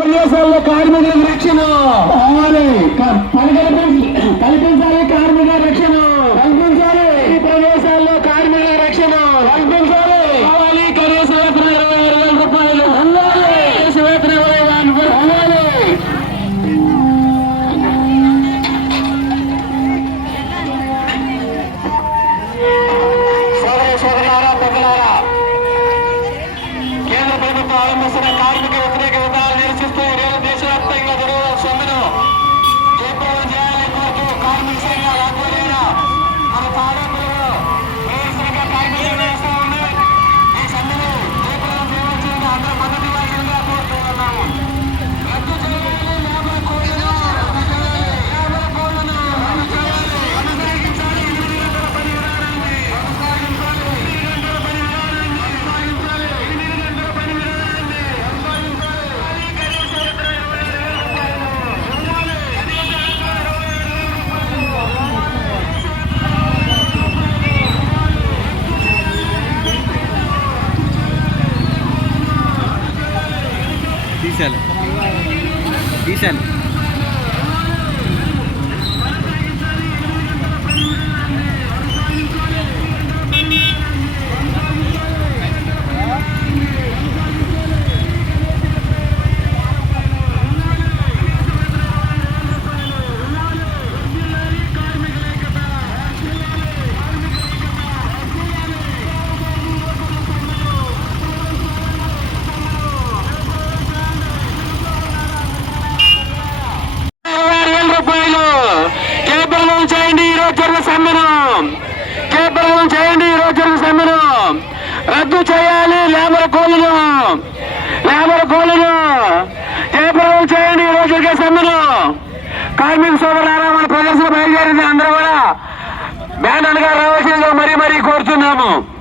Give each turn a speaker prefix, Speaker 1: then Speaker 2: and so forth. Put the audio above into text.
Speaker 1: ఉపన్యాసాల్లో కార్మికుల రక్షణ. పని కనిపించి diesel diesel జరిగిన సమ్మెనం. కేబలం చేయండి ఈరోజు జరిగిన సమ్మెనం. రద్దు చేయాలి లేబర్ కూలీలు. లేబర్ కోళ్ళను కేబలం చేయండి ఈరోజు జరిగే సమ్మెనం. కార్మిక సోదరులారా మన ప్రదర్శన బయలుదేరింది. అందరూ కూడా బ్యానర్గా రావాల్సిందిగా మరీ మరీ కోరుతున్నాము.